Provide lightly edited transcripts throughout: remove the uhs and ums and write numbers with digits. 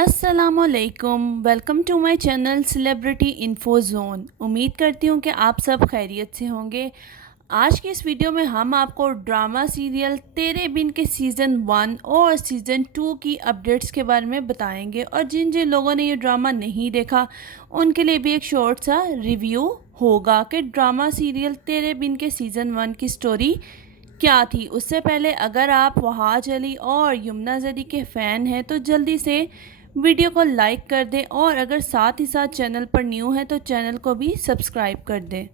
السلام علیکم، welcome to my channel celebrity info zone. امید کرتی ہوں کہ آپ سب خیریت سے ہوں گے۔ آج کی اس ویڈیو میں ہم آپ کو ڈرامہ سیریل تیرے بن کے سیزن 1 اور سیزن 2 کی اپڈیٹس کے بارے میں بتائیں گے، اور جن لوگوں نے یہ ڈرامہ نہیں دیکھا ان کے لیے بھی ایک شارٹ سا ریویو ہوگا کہ ڈرامہ سیریل تیرے بن کے سیزن 1 کی سٹوری کیا تھی۔ اس سے پہلے اگر آپ وہاج علی اور یمنا زیدی کے فین ہیں تو جلدی سے ویڈیو کو لائک کر دیں، اور اگر ساتھ ہی ساتھ چینل پر نیو ہے تو چینل کو بھی سبسکرائب کر دیں۔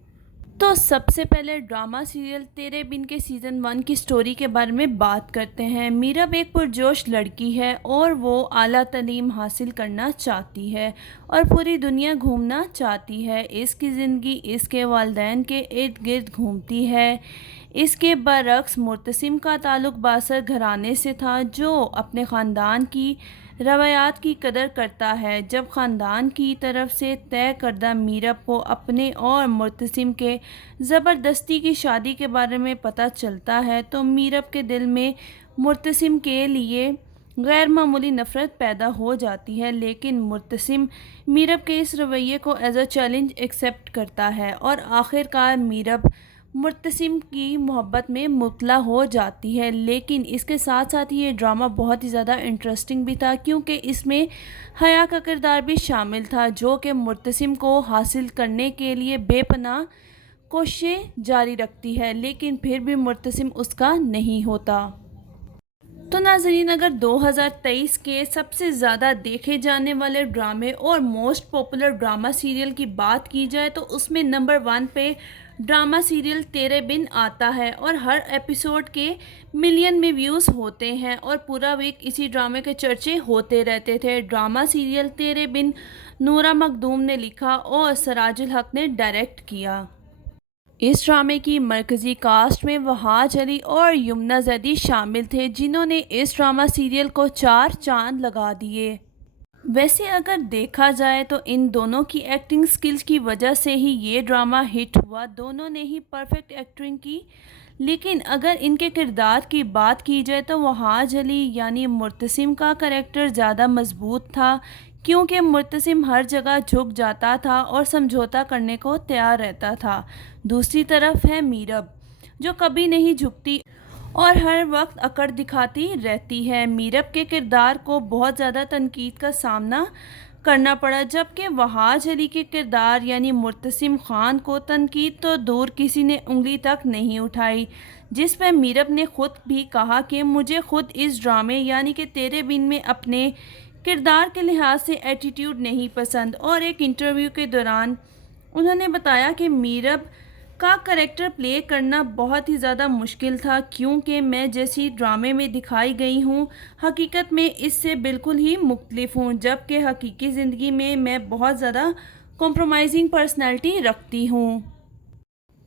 تو سب سے پہلے ڈرامہ سیریل تیرے بن کے سیزن 1 کی سٹوری کے بارے میں بات کرتے ہیں۔ میرب ایک پرجوش لڑکی ہے اور وہ اعلیٰ تعلیم حاصل کرنا چاہتی ہے اور پوری دنیا گھومنا چاہتی ہے۔ اس کی زندگی اس کے والدین کے ارد گرد گھومتی ہے۔ اس کے برعکس معتصم کا تعلق بااثر گھرانے سے تھا جو اپنے خاندان کی روایات کی قدر کرتا ہے۔ جب خاندان کی طرف سے طے کردہ میرب کو اپنے اور معتصم کے زبردستی کی شادی کے بارے میں پتہ چلتا ہے تو میرب کے دل میں معتصم کے لیے غیر معمولی نفرت پیدا ہو جاتی ہے، لیکن معتصم میرب کے اس رویے کو ایز اے چیلنج ایکسیپٹ کرتا ہے اور آخر کار میرب معتصم کی محبت میں مبتلا ہو جاتی ہے۔ لیکن اس کے ساتھ ساتھ یہ ڈرامہ بہت ہی زیادہ انٹرسٹنگ بھی تھا، کیونکہ اس میں حیا کا کردار بھی شامل تھا جو کہ معتصم کو حاصل کرنے کے لیے بے پناہ کوششیں جاری رکھتی ہے، لیکن پھر بھی معتصم اس کا نہیں ہوتا۔ تو ناظرین، اگر 2023 کے سب سے زیادہ دیکھے جانے والے ڈرامے اور موسٹ پاپولر ڈرامہ سیریل کی بات کی جائے تو اس میں نمبر 1 پہ ڈرامہ سیریل تیرے بن آتا ہے، اور ہر ایپیسوڈ کے ملین میں ویوز ہوتے ہیں اور پورا ویک اسی ڈرامے کے چرچے ہوتے رہتے تھے۔ ڈرامہ سیریل تیرے بن نورا مخدوم نے لکھا اور سراج الحق نے ڈائریکٹ کیا۔ اس ڈرامے کی مرکزی کاسٹ میں وہاج علی اور یمنا زیدی شامل تھے، جنہوں نے اس ڈرامہ سیریل کو 4 چاند لگا دیے۔ ویسے اگر دیکھا جائے تو ان دونوں کی ایکٹنگ سکلز کی وجہ سے ہی یہ ڈرامہ ہٹ ہوا، دونوں نے ہی پرفیکٹ ایکٹنگ کی۔ لیکن اگر ان کے کردار کی بات کی جائے تو وہاج علی یعنی معتصم کا کریکٹر زیادہ مضبوط تھا، کیونکہ معتصم ہر جگہ جھک جاتا تھا اور سمجھوتا کرنے کو تیار رہتا تھا۔ دوسری طرف ہے میرب، جو کبھی نہیں جھکتی اور ہر وقت اکڑ دکھاتی رہتی ہے۔ میرب کے کردار کو بہت زیادہ تنقید کا سامنا کرنا پڑا، جبکہ وہاج علی کے کردار یعنی معتصم خان کو تنقید تو دور کسی نے انگلی تک نہیں اٹھائی، جس پہ میرب نے خود بھی کہا کہ مجھے خود اس ڈرامے یعنی کہ تیرے بن میں اپنے کردار کے لحاظ سے ایٹیٹیوڈ نہیں پسند، اور ایک انٹرویو کے دوران انہوں نے بتایا کہ میرب کا کریکٹر پلے کرنا بہت ہی زیادہ مشکل تھا، کیونکہ میں جیسی ڈرامے میں دکھائی گئی ہوں حقیقت میں اس سے بالکل ہی مختلف ہوں، جبکہ حقیقی زندگی میں میں بہت زیادہ کمپرومائزنگ پرسنالٹی رکھتی ہوں۔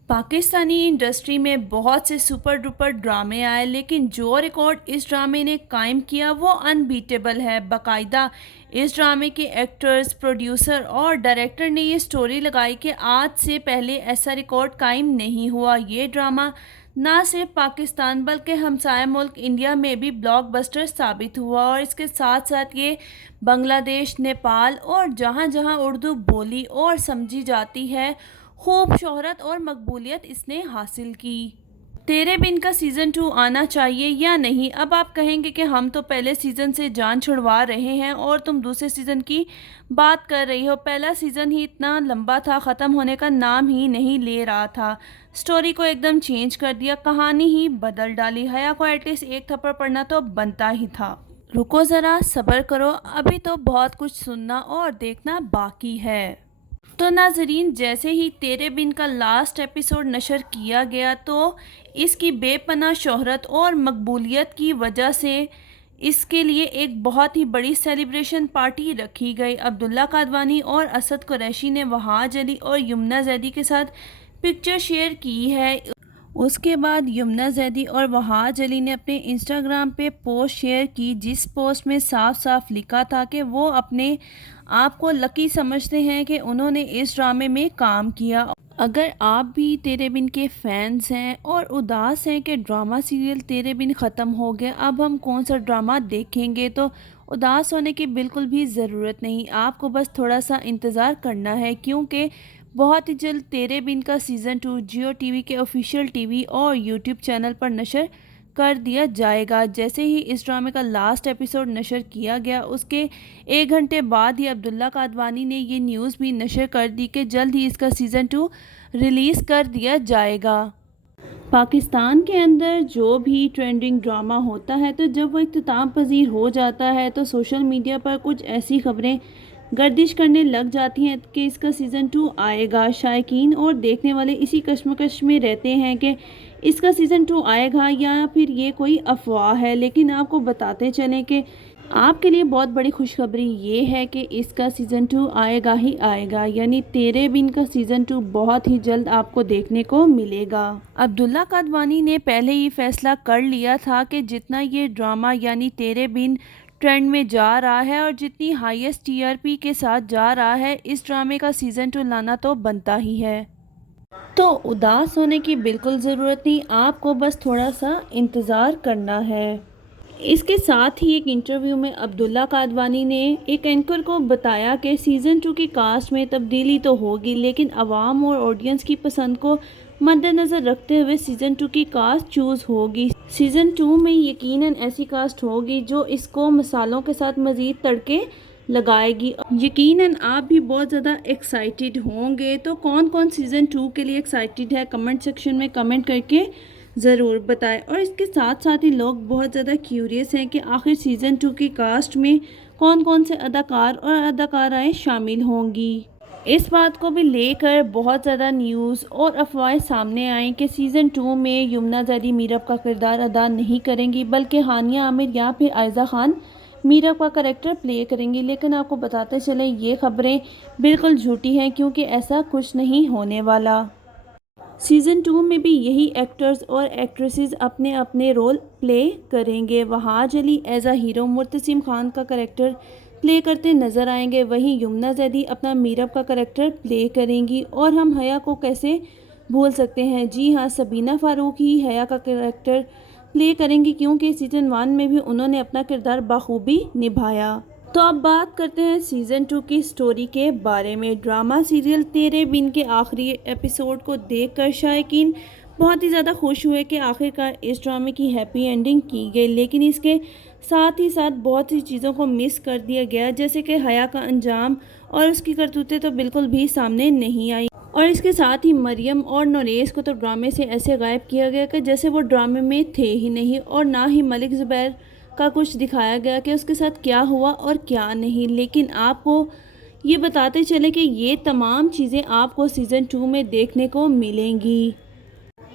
پاکستانی انڈسٹری میں بہت سے سپر ڈوپر ڈرامے آئے، لیکن جو ریکارڈ اس ڈرامے نے قائم کیا وہ ان بیٹیبل ہے۔ باقاعدہ اس ڈرامے کے ایکٹرز، پروڈیوسر اور ڈائریکٹر نے یہ سٹوری لگائی کہ آج سے پہلے ایسا ریکارڈ قائم نہیں ہوا۔ یہ ڈرامہ نہ صرف پاکستان بلکہ ہمسایہ ملک انڈیا میں بھی بلاک بسٹر ثابت ہوا، اور اس کے ساتھ ساتھ یہ بنگلہ دیش، نیپال اور جہاں جہاں اردو بولی اور سمجھی جاتی ہے خوب شہرت اور مقبولیت اس نے حاصل کی۔ تیرے بن کا سیزن 2 آنا چاہیے یا نہیں؟ اب آپ کہیں گے کہ ہم تو پہلے سیزن سے جان چھڑوا رہے ہیں اور تم دوسرے سیزن کی بات کر رہی ہو۔ پہلا سیزن ہی اتنا لمبا تھا، ختم ہونے کا نام ہی نہیں لے رہا تھا، سٹوری کو ایک دم چینج کر دیا، کہانی ہی بدل ڈالی۔ حیا کو ایٹ لیسٹ ایک تھپڑ پڑنا تو بنتا ہی تھا۔ رکو ذرا، صبر کرو، ابھی تو بہت کچھ سننا اور دیکھنا باقی ہے۔ تو ناظرین، جیسے ہی تیرے بن کا لاسٹ ایپیسوڈ نشر کیا گیا تو اس کی بے پناہ شہرت اور مقبولیت کی وجہ سے اس کے لیے ایک بہت ہی بڑی سیلیبریشن پارٹی رکھی گئی۔ عبداللہ قادوانی اور اسد قریشی نے وہاج علی اور یمنا زیدی کے ساتھ پکچر شیئر کی ہے۔ اس کے بعد یمنا زیدی اور وہاج علی نے اپنے انسٹاگرام پہ پوسٹ شیئر کی، جس پوسٹ میں صاف صاف لکھا تھا کہ وہ اپنے آپ کو لکی سمجھتے ہیں کہ انہوں نے اس ڈرامے میں کام کیا۔ اگر آپ بھی تیرے بن کے فینس ہیں اور اداس ہیں کہ ڈرامہ سیریل تیرے بن ختم ہو گیا، اب ہم کون سا ڈرامہ دیکھیں گے، تو اداس ہونے کی بالکل بھی ضرورت نہیں، آپ کو بس تھوڑا سا انتظار کرنا ہے، کیونکہ بہت ہی جلد تیرے بن کا سیزن 2 جیو ٹی وی کے آفیشیل ٹی وی اور یوٹیوب چینل پر نشر کر دیا جائے گا۔ جیسے ہی اس ڈرامے کا لاسٹ ایپیسوڈ نشر کیا گیا، اس کے 1 گھنٹے بعد ہی عبداللہ قادوانی نے یہ نیوز بھی نشر کر دی کہ جلد ہی اس کا سیزن 2 ریلیز کر دیا جائے گا۔ پاکستان کے اندر جو بھی ٹرینڈنگ ڈرامہ ہوتا ہے تو جب وہ اختتام پذیر ہو جاتا ہے تو سوشل میڈیا پر کچھ ایسی خبریں گردش کرنے لگ جاتی ہیں کہ اس کا سیزن 2 آئے گا۔ شائقین اور دیکھنے والے اسی کشمکش میں رہتے ہیں کہ اس کا سیزن 2 آئے گا یا پھر یہ کوئی افواہ ہے، لیکن آپ کو بتاتے چلیں کہ آپ کے لیے بہت بڑی خوشخبری یہ ہے کہ اس کا سیزن 2 آئے گا ہی آئے گا، یعنی تیرے بن کا سیزن 2 بہت ہی جلد آپ کو دیکھنے کو ملے گا۔ عبداللہ قادوانی نے پہلے ہی فیصلہ کر لیا تھا کہ جتنا یہ ڈرامہ یعنی تیرے بن ٹرینڈ میں جا رہا ہے اور جتنی ہائیسٹ ٹی آر پی کے ساتھ جا رہا ہے، اس ڈرامے کا سیزن 2 لانا تو بنتا ہی ہے۔ تو اداس ہونے کی بالکل ضرورت نہیں، آپ کو بس تھوڑا سا انتظار کرنا ہے۔ اس کے ساتھ ہی ایک انٹرویو میں عبداللہ قادوانی نے ایک اینکر کو بتایا کہ سیزن 2 کی کاسٹ میں تبدیلی تو ہوگی، لیکن عوام اور آڈینس کی پسند کو مد نظر رکھتے ہوئے سیزن 2 کی کاسٹ چوز ہوگی۔ سیزن 2 میں یقیناً ایسی کاسٹ ہوگی جو اس کو مسالوں کے ساتھ مزید تڑکے لگائے گی۔ یقیناً آپ بھی بہت زیادہ ایکسائٹیڈ ہوں گے، تو کون کون سیزن 2 کے لیے ایکسائٹیڈ ہے کمنٹ سیکشن میں کمنٹ کر کے ضرور بتائیں۔ اور اس کے ساتھ ساتھ ہی لوگ بہت زیادہ کیوریس ہیں کہ آخر سیزن 2 کی کاسٹ میں کون کون سے اداکار اور اداکارائیں شامل ہوں گی۔ اس بات کو بھی لے کر بہت زیادہ نیوز اور افواہیں سامنے آئیں کہ سیزن 2 میں یمنا زیدی میرب کا کردار ادا نہیں کریں گی، بلکہ ہانیہ عامر یا پھر عائزہ خان میرب کا کریکٹر پلے کریں گی، لیکن آپ کو بتاتے چلیں یہ خبریں بالکل جھوٹی ہیں، کیونکہ ایسا کچھ نہیں ہونے والا۔ سیزن 2 میں بھی یہی ایکٹرز اور ایکٹریسز اپنے اپنے رول پلے کریں گے۔ وہاج علی ایز اے ہیرو مرتسم خان کا کریکٹر پلے کرتے نظر آئیں گے، وہیں یمنا زیدی اپنا میرب کا کریکٹر پلے کریں گی، اور ہم حیا کو کیسے بھول سکتے ہیں؟ جی ہاں، سبینہ فاروق ہی حیا کا کریکٹر پلے کریں گی، کیونکہ سیزن 1 میں بھی انہوں نے اپنا کردار بخوبی نبھایا۔ تو اب بات کرتے ہیں سیزن 2 کی سٹوری کے بارے میں۔ ڈرامہ سیریل تیرے بن کے آخری ایپیسوڈ کو دیکھ کر شائقین بہت ہی زیادہ خوش ہوئے کہ آخرکار اس ڈرامے کی ہیپی اینڈنگ کی گئی، لیکن اس کے ساتھ ہی ساتھ بہت سی چیزوں کو مس کر دیا گیا، جیسے کہ حیا کا انجام اور اس کی کرتوتیں تو بالکل بھی سامنے نہیں آئی، اور اس کے ساتھ ہی مریم اور نوریز کو تو ڈرامے سے ایسے غائب کیا گیا کہ جیسے وہ ڈرامے میں تھے ہی نہیں، اور نہ ہی ملک زبیر کا کچھ دکھایا گیا کہ اس کے ساتھ کیا ہوا اور کیا نہیں۔ لیکن آپ کو یہ بتاتے چلیں کہ یہ تمام چیزیں آپ کو سیزن 2 میں دیکھنے کو ملیں گی۔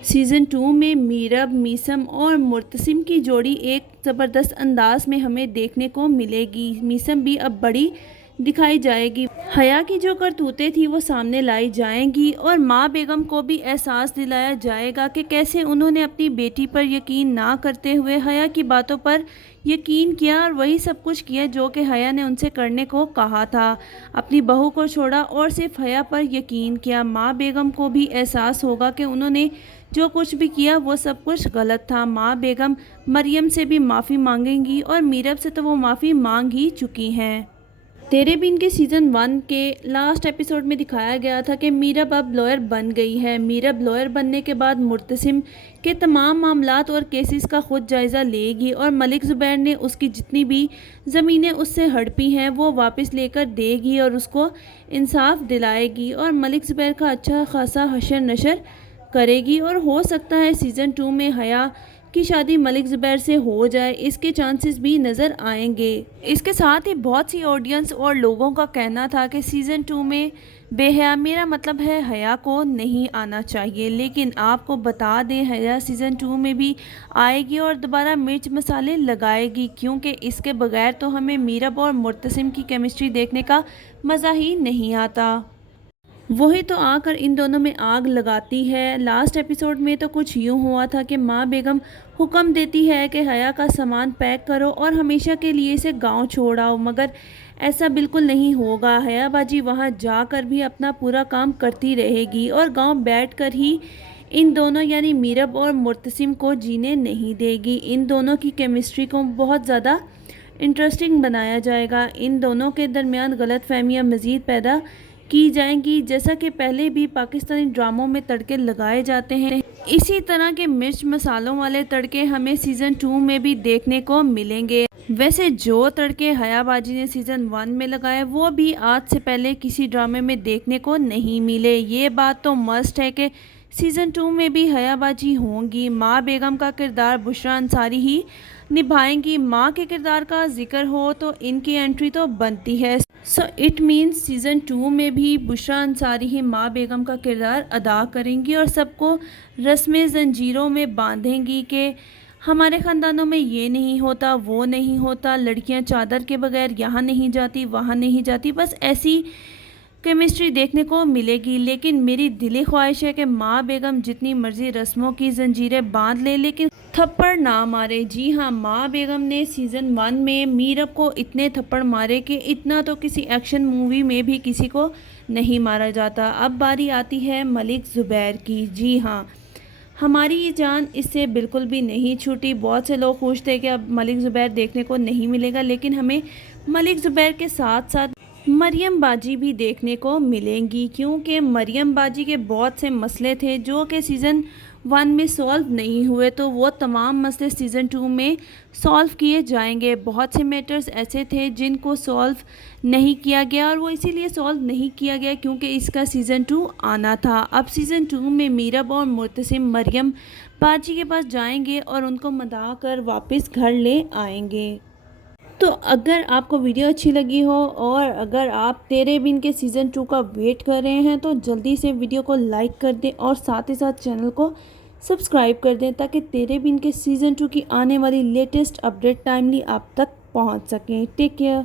سیزن 2 میں میرب، میثم اور مرتسم کی جوڑی ایک زبردست انداز میں ہمیں دیکھنے کو ملے گی۔ میثم بھی اب بڑی دکھائی جائے گی، حیا کی جو کرتوتیں تھی وہ سامنے لائی جائیں گی، اور ماں بیگم کو بھی احساس دلایا جائے گا کہ کیسے انہوں نے اپنی بیٹی پر یقین نہ کرتے ہوئے حیا کی باتوں پر یقین کیا اور وہی سب کچھ کیا جو کہ حیا نے ان سے کرنے کو کہا تھا، اپنی بہو کو چھوڑا اور صرف حیا پر یقین کیا۔ ماں بیگم کو بھی احساس ہوگا کہ انہوں نے جو کچھ بھی کیا وہ سب کچھ غلط تھا۔ ماں بیگم مریم سے بھی معافی مانگیں گی، اور میرب سے تو وہ معافی مانگ ہی چکی ہیں۔ تیرے بن کے سیزن 1 کے لاسٹ ایپیسوڈ میں دکھایا گیا تھا کہ میرب اب لائر بن گئی ہے۔ میرب لائر بننے کے بعد مرتسم کے تمام معاملات اور کیسز کا خود جائزہ لے گی، اور ملک زبیر نے اس کی جتنی بھی زمینیں اس سے ہڑپی ہیں وہ واپس لے کر دے گی اور اس کو انصاف دلائے گی، اور ملک زبیر کا اچھا خاصا حشر نشر کرے گی، اور ہو سکتا ہے سیزن 2 میں حیا کی شادی ملک زبیر سے ہو جائے، اس کے چانسز بھی نظر آئیں گے۔ اس کے ساتھ ہی بہت سی آڈینس اور لوگوں کا کہنا تھا کہ سیزن 2 میں بے حیا، میرا مطلب ہے حیا کو نہیں آنا چاہیے، لیکن آپ کو بتا دیں حیا سیزن 2 میں بھی آئے گی اور دوبارہ مرچ مسالے لگائے گی، کیونکہ اس کے بغیر تو ہمیں میرب اور مرتسم کی کیمسٹری دیکھنے کا مزہ ہی نہیں آتا۔ وہی تو آ کر ان دونوں میں آگ لگاتی ہے۔ لاسٹ ایپیسوڈ میں تو کچھ یوں ہوا تھا کہ ماں بیگم حکم دیتی ہے کہ حیا کا سامان پیک کرو اور ہمیشہ کے لیے اسے گاؤں چھوڑ آؤ، مگر ایسا بالکل نہیں ہوگا۔ حیا باجی وہاں جا کر بھی اپنا پورا کام کرتی رہے گی اور گاؤں بیٹھ کر ہی ان دونوں یعنی میرب اور مرتسم کو جینے نہیں دے گی۔ ان دونوں کی کیمسٹری کو بہت زیادہ انٹرسٹنگ بنایا جائے گا۔ ان دونوں کے درمیان غلط فہمیاں مزید پیدا کی جائیں گی، جیسا کہ پہلے بھی پاکستانی ڈراموں میں تڑکے لگائے جاتے ہیں۔ اسی طرح کے مرچ مسالوں والے تڑکے ہمیں سیزن 2 میں بھی دیکھنے کو ملیں گے۔ ویسے جو تڑکے حیا باجی نے سیزن 1 میں لگائے وہ بھی آج سے پہلے کسی ڈرامے میں دیکھنے کو نہیں ملے۔ یہ بات تو مسٹ ہے کہ سیزن 2 میں بھی حیا باجی ہوں گی۔ ماں بیگم کا کردار بشریٰ انصاری ہی نبھائیں گی۔ ماں کے کردار کا ذکر ہو تو ان کی انٹری تو بنتی ہے۔ سو اٹ مینس سیزن 2 میں بھی بشریٰ انصاری ہی ماں بیگم کا کردار ادا کریں گی اور سب کو رسم زنجیروں میں باندھیں گی کہ ہمارے خاندانوں میں یہ نہیں ہوتا، وہ نہیں ہوتا، لڑکیاں چادر کے بغیر یہاں نہیں جاتی، وہاں نہیں جاتی۔ بس ایسی کیمسٹری دیکھنے کو ملے گی۔ لیکن میری دلی خواہش ہے کہ ماں بیگم جتنی مرضی رسموں کی زنجیریں باندھ لے لیکن تھپڑ نہ مارے۔ جی ہاں، ماں بیگم نے سیزن 1 میں میرب کو اتنے تھپڑ مارے کہ اتنا تو کسی ایکشن مووی میں بھی کسی کو نہیں مارا جاتا۔ اب باری آتی ہے ملک زبیر کی۔ جی ہاں، ہماری یہ جان اس سے بالکل بھی نہیں چھوٹی۔ بہت سے لوگ خوش تھے کہ اب ملک زبیر دیکھنے کو نہیں ملے گا، لیکن ہمیں ملک زبیر کے ساتھ ساتھ مریم باجی بھی دیکھنے کو ملیں گی، کیونکہ مریم باجی کے بہت سے مسئلے تھے جو کہ سیزن 1 میں سولو نہیں ہوئے، تو وہ تمام مسئلے سیزن 2 میں سولو کیے جائیں گے۔ بہت سے میٹرز ایسے تھے جن کو سولو نہیں کیا گیا، اور وہ اسی لیے سولو نہیں کیا گیا کیونکہ اس کا سیزن 2 آنا تھا۔ اب سیزن 2 میں میرب اور معتصم مریم باجی کے پاس جائیں گے اور ان کو مدا کر واپس گھر لے آئیں گے۔ تو اگر آپ کو ویڈیو اچھی لگی ہو اور اگر آپ تیرے بن کے سیزن 2 کا ویٹ کر رہے ہیں تو جلدی سے ویڈیو کو لائک کر دیں اور ساتھ ہی ساتھ چینل کو سبسکرائب کر دیں تاکہ تیرے بن کے سیزن 2 کی آنے والی لیٹسٹ اپڈیٹ ٹائملی آپ تک پہنچ سکیں۔ Take care.